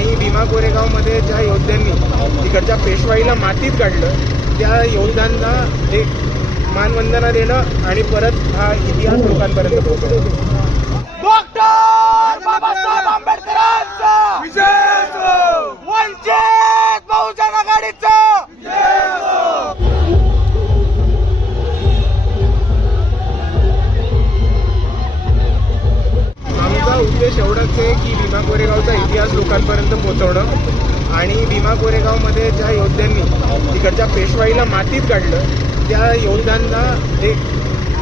आणि भीमा कोरेगावमध्ये ज्या योद्ध्यांनी तिकडच्या पेशवाईला मातीत काढलं त्या योद्ध्यांना एक मानवंदना देणं आणि परत हा इतिहास लोकांपर्यंत पोहोचवणं. डॉक्टर बाबासाहेब आंबेडकरांचा! वंचित बहुजन आघाडीचा लोकांपर्यंत पोहोचवणं आणि भीमा कोरेगावमध्ये ज्या योद्ध्यांनी तिकडच्या पेशवाईला मातीत काढलं त्या योद्ध्यांना एक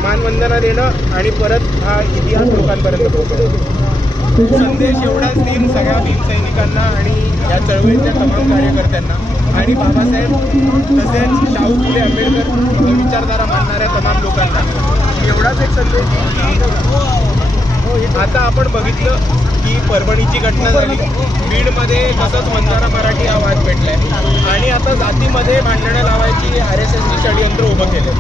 मानवंदना देणं आणि परत हा इतिहास लोकांपर्यंत पोहोचवणं. संदेश एवढाच देईन सगळ्या भीमसैनिकांना आणि या चळवळीच्या तमाम कार्यकर्त्यांना. आणि बाबासाहेब तसेच शाहू फुले आंबेडकर विचारधारा मानणाऱ्या तमाम लोकांना एवढाच एक संदेश आता आपण बघितलं की परभणीची घटना झाली. बीडमध्ये तसंच मंजारा मराठी हा वाद पेटलाय आणि आता जातीमध्ये भांडणं लावायची आर एस एसची षडयंत्र उभं केलं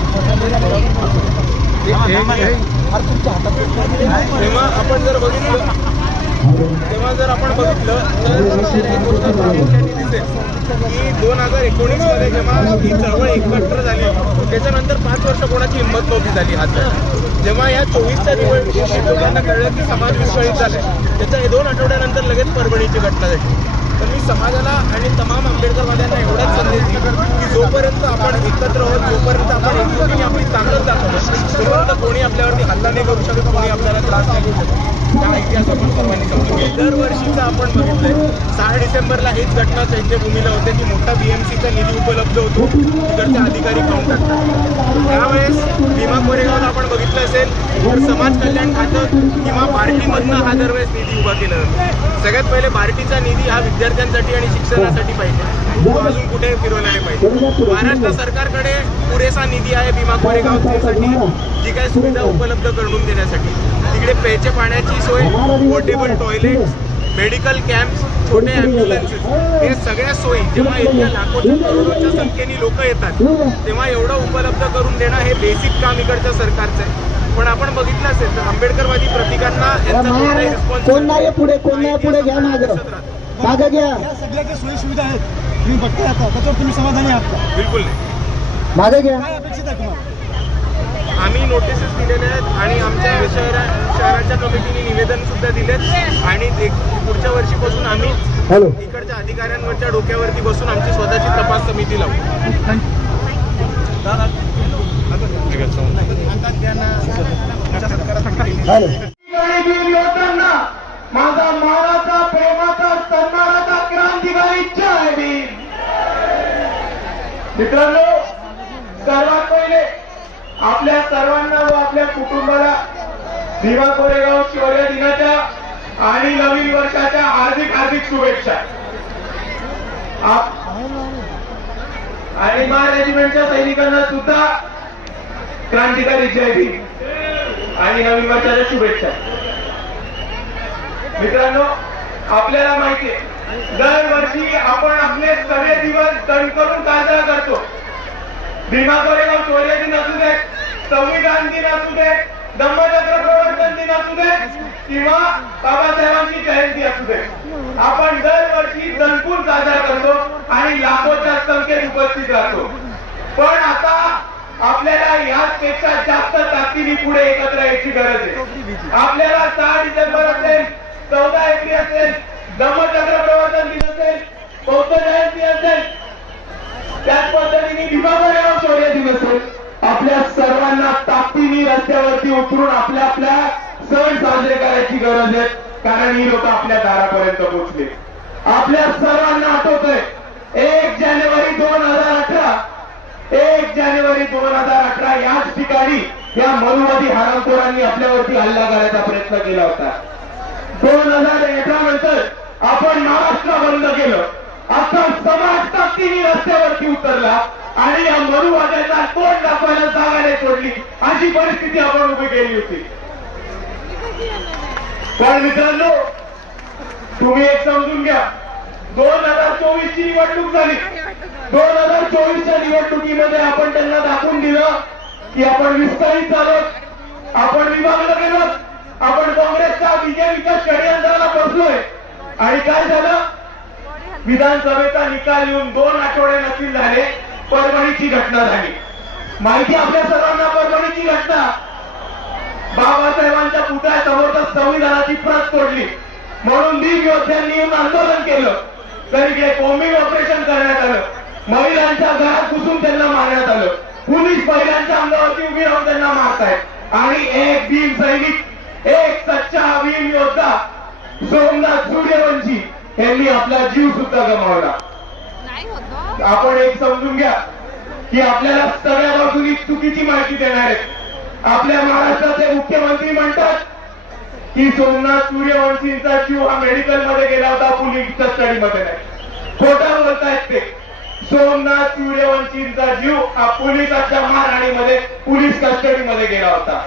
तेव्हा आपण जर बघितलं तेव्हा जर आपण बघितलं तर एक गोष्ट प्रामुख्याने दिसेल की दोन हजार एकोणीसमध्ये जेव्हा ही चळवळ एकत्र झाली त्याच्यानंतर पाच वर्ष कोणाची हिंमत नव्हती झाली हात जेव्हा या चोवीसच्या निवडणुकीत लोकांना कळलं की समाज विस्कळीत झालाय. त्याच्या दोन आठवड्यानंतर लगेच परभणीची घटना झाली तर मी समाजाला आणि तमाम आंबेडकरवाद्यांना एवढाच संदेश की जोपर्यंत आपण एकत्र आहोत जोपर्यंत आपण एकजुटीने आपली ताकद दाखवतो तोपर्यंत कोणी आपल्यावरती हल्ला नाही करू शकत कोणी आपल्याला त्रास नाही देऊ शकत. त्या इतिहास आपण सर्वांनी समजून दरवर्षीचं आपण बघितलंय. सहा डिसेंबरला हीच घटना चैत्यभूमीला होते की मोठा बीएमसीचा निधी उपलब्ध होतो. तिकडचे अधिकारी खाऊन टाकतात. त्यावेळेस भीमा कोरेगावला आपण बघितलं असेल तर समाज कल्याण खातं किंवा बार्टीमधनं हा दरवेळेस निधी उभा केला जातो सगळ्यात पहिले बार्टीचा निधी हा विद्यार्थ्यांसाठी आणि शिक्षणासाठी पाहिजे. तो अजून कुठे फिरवला नाही पाहिजे. महाराष्ट्र सरकारकडे पुरेसा निधी आहे भीमा कोरेगावसाठी जी काही सुविधा उपलब्ध करून देण्यासाठी. तिकडे प्यायच्या पाण्याची सोय पोर्टेबल टॉयलेट मेडिकल कॅम्प्स छोटे ॲम्ब्युलन्सेस हे सगळ्या सोयी जेव्हा इतक्या लाखोच्या करोडोच्या संख्येने लोक येतात तेव्हा एवढं उपलब्ध करून देणं हे बेसिक काम इकडच्या सरकारचं आहे. पण आपण बघितलं असेल तर आंबेडकरवादी प्रतिकांना यांचा पुढे पुढे घ्या मागं. या सगळ्या ज्या सोयी सुविधा आहेत. तुम्ही बघताय आता त्याच्यावर तुम्ही समाधानी आहात बिलकुल नाही. मागं घ्या. काय अपेक्षित आहे तुम्हाला? आम्ही नोटिसेस दिलेल्या आहेत आणि आमच्या शहरा शहराच्या कमिटीने निवेदन सुद्धा दिलेत. आणि एक- पुढच्या वर्षीपासून आम्ही हॅलो. इकडच्या अधिकाऱ्यांवरच्या डोक्यावरती बसून आमची स्वतःची तपास समिती लावू. माझा मानाचा प्रेमाचा सन्मानाचा क्रांतिकारी मित्रांनो सर्वात पहिले आपल्या सर्वांना व आपल्या कुटुंबाला भीमा कोरेगाव शौर्य दिनाच्या आणि नवीन वर्षाच्या हार्दिक हार्दिक शुभेच्छा. आणि मा रेजिमेंटच्या सैनिकांना सुद्धा क्रांतिकारी जय भीम. आणि नवीन वर्षाच्या शुभेच्छा. मित्रांनो आपल्याला माहिती दरवर्षी आपण आपले सगळे दिवस दण करून साजरा करतो. भीमा कोरेगाव शौर्य दिन असू दे संविधान दिन असू दे धम्मचक्र प्रवर्तन दिन असू दे किंवा बाबासाहेबांची जयंती असू दे. आपण दरवर्षी दणकून साजरा करतो आणि लाखोच्या संख्येत उपस्थित राहतो. पण आता आपल्याला याच पेक्षा जास्त ताकदीने पुढे एकत्र यायची गरज आहे. आपल्याला सहा डिसेंबर असेल चौदा एप्रिल असेल धम्मचक्र प्रवर्तन दिन असेल बौद्ध जयंती असेल त्याच पद्धतीने भीमाकोरेगाव शौर्य दिन असेल आपल्या सर्वांना ताकदीने रस्त्यावरती उतरून आपल्या आपल्या सण साजरे करायची गरज आहे. कारण ही लोक आपल्या दारापर्यंत पोहोचले. आपल्या सर्वांना आठवतंय एक जानेवारी दोन हजार अठरा एक जानेवारी दोन हजार अठरा याच ठिकाणी या मनुवादी हरामखोरांनी आपल्यावरती हल्ला करायचा प्रयत्न केला होता. दोन हजार अठरा नंतर आपण महाराष्ट्र बंद केलं. आता समाज ताकदीने रस्त्यावरती उतरला. आणि या मनुवाद्याचा तोंड दाखवायला जागा नाही सोडली अशी परिस्थिती आपण उभी केली होती. पण मित्रांनो तुम्ही एक समजून घ्या. दोन हजार चोवीस ची निवडणूक झाली. दोन हजार चोवीसच्या निवडणुकीमध्ये आपण त्यांना दाखवून दिलं की आपण विस्तारित चालत आपण विभागलं गेलो आपण काँग्रेसच्या बीजेपीच्या षडयंत्राला आणि काय झालं? विधानसभेचा निकाल येऊन दोन आठवडे नक्की झाले. परभणीची घटना झाली. माहिती आपल्या सर्वांना परभणीची घटना. बाबासाहेबांच्या पुतळ्यासमोर संविधानाची प्रत तोडली म्हणून दीप योद्ध्यांनी येऊन आंदोलन केलं. तर इकडे कोम्बिंग ऑपरेशन करण्यात आलं महिलांच्या घरात घुसून त्यांना मारण्यात आलं. पोलीस महिलांच्या अंगावरती उभी राहून त्यांना मारतायत. आणि एक भीम सैनिक एक सच्चा भीम योद्धा सोमनाथ सूर्यवंशी यांनी आपला जीव सुद्धा गमावला. आपण एक समजून घ्या की आपल्याला सगळ्या बाजूनी चुकीची माहिती देणार आहे आपल्या महाराष्ट्राचे मुख्यमंत्री म्हणतात की सोमनाथ सूर्यवंशींचा जीव हा मेडिकलमध्ये गेला होता पोलीसमध्ये नाही. खोटा बोलतायत ते. सोमनाथ सूर्यवंशींचा जीव हा पोलिसाच्या महाराणीमध्ये पोलीस कस्टडीमध्ये गेला होता.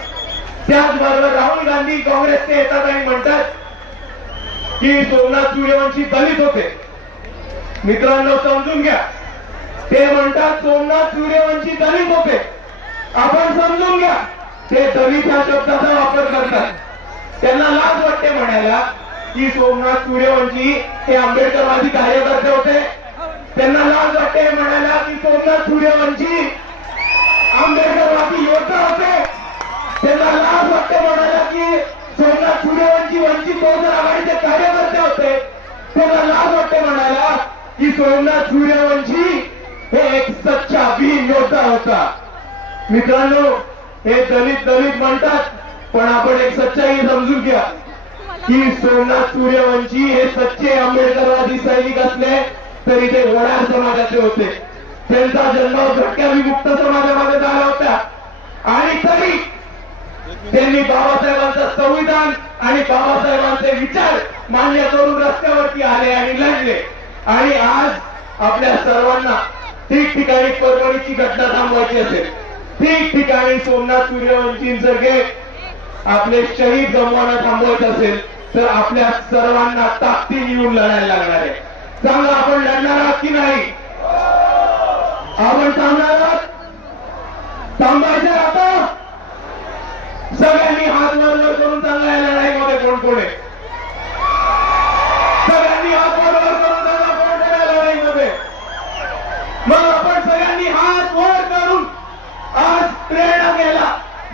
त्याचबरोबर राहुल गांधी काँग्रेसचे येतात आणि म्हणतात की सोमनाथ सूर्यवंशी दलित होते. मित्रांनो समजून घ्या. ते म्हणतात सोमनाथ सूर्यवंशी दलित होते. आपण समजून घ्या ते दलित ह्या शब्दाचा वापर करतात. त्यांना लाज वाटते म्हणायला की सोमनाथ सूर्यवंशी हे आंबेडकरवादी कार्यकर्ते होते. त्यांना लाज वाटते म्हणायला की सोमनाथ सूर्यवंशी आंबेडकरवादी योद्धा होते. त्यांना लाज वाटते म्हणायला की सोमनाथ सूर्यवंशी वंचित बहुजन आघाडीचे कार्यकर्ते होते. त्यांना लाज वाटते म्हणायला की सोमनाथ सूर्यवंशी योद्धा मित्रांनो हे दलित दलित म्हणतात पण आपण एक सच्चाई समजून घ्या. की सोमनाथ सूर्यवंशी हे सच्चे आंबेडकरवादी सैनिक असले तरी ते वडार समाजाचे होते. त्यांचा जन्म झटक्या विमुक्त समाजामध्ये झाला होता. आणि तरी त्यांनी बाबासाहेबांचं संविधान आणि बाबासाहेबांचे विचार मान्य करून रस्त्यावरती आले आणि लढले. आणि आज आपल्या सर्वांना ठिकठिकाणी परभणीची घटना थांबवायची असेल. ठिकठिकाणी सोमनाथ सूर्यवंशींसारखे आपले शहीद गमवाना थांबवायचं असेल तर आपल्या सर्वांना ताकदीने येऊन लढायला लागणार आहे. चांगलं आपण लढणार आहात की नाही? आपण थांबणार आहात? थांबायचं आता? सगळ्यांनी हात वर करून चांगला लढाईमध्ये कोण कोण आहे.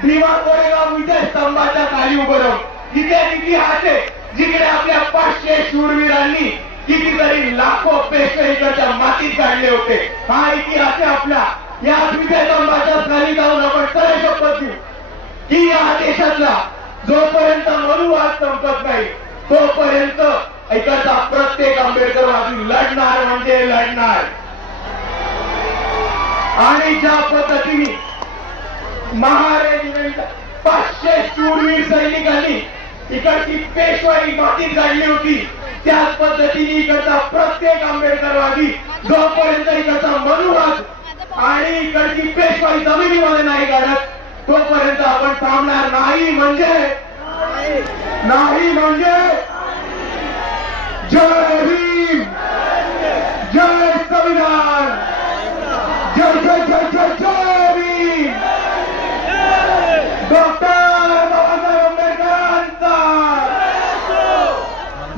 भीमा कोरेगाव विजय स्तंभाच्या खाली उभं राहून. जिथे इतिहास आहे जिकडे आपल्या पाचशे शूरवीरांनी कितीतरी लाखो पेशवे इकडच्या मातीत काढले होते. हा इतिहास आहे आपला. या विजय स्तंभाच्या खाली जाऊन आपण खरे शपथ घेऊ की या देशातला जोपर्यंत मनुवाद संपत नाही तोपर्यंत इकडचा प्रत्येक आंबेडकर आंबेडकरवादी लढणार म्हणजे लढणार. आणि ज्या पद्धतीने महाराज पाचशे शूरवीर सैनिकांनी इकडची पेशवाई मातीत जाळली होती. त्याच पद्धतीने इकडचा प्रत्येक आंबेडकरवादी जोपर्यंत इकडचा मनुवाद आणि इकडची पेशवाई जमिनीमध्ये नाही काढत तोपर्यंत आपण थांबणार नाही म्हणजे? नाही म्हणजे? जय भीम! जय संविधान! जय जय जय भीम डॉक्टर बाबासाहेब आंबेडकरांचा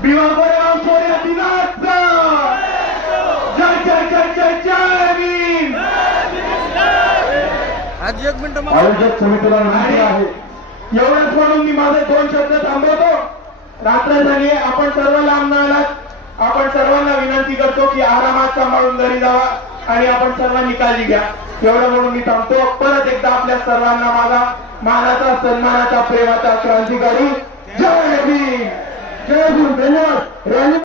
भीमा कोरेगाव सोया दिनाचा जय जय जय जय जय भीम आज एक मिनिट आयोजक समितीला माहिती आहे. एवढंच म्हणून मी माझे दोन शब्द थांबवतो. रात्र झाली आपण सर्व लांब न आलात आपण सर्वांना विनंती करतो की आरामात सांभाळून घरी जावा आणि आपण सर्वांनी काळजी घ्या. एवढं म्हणून मी थांबतो. परत एकदा आपल्या सर्वांना माझा मानाचा सन्मानाचा प्रेमाचा क्रांतिकारी जय भीम जय भीम धन्यवाद.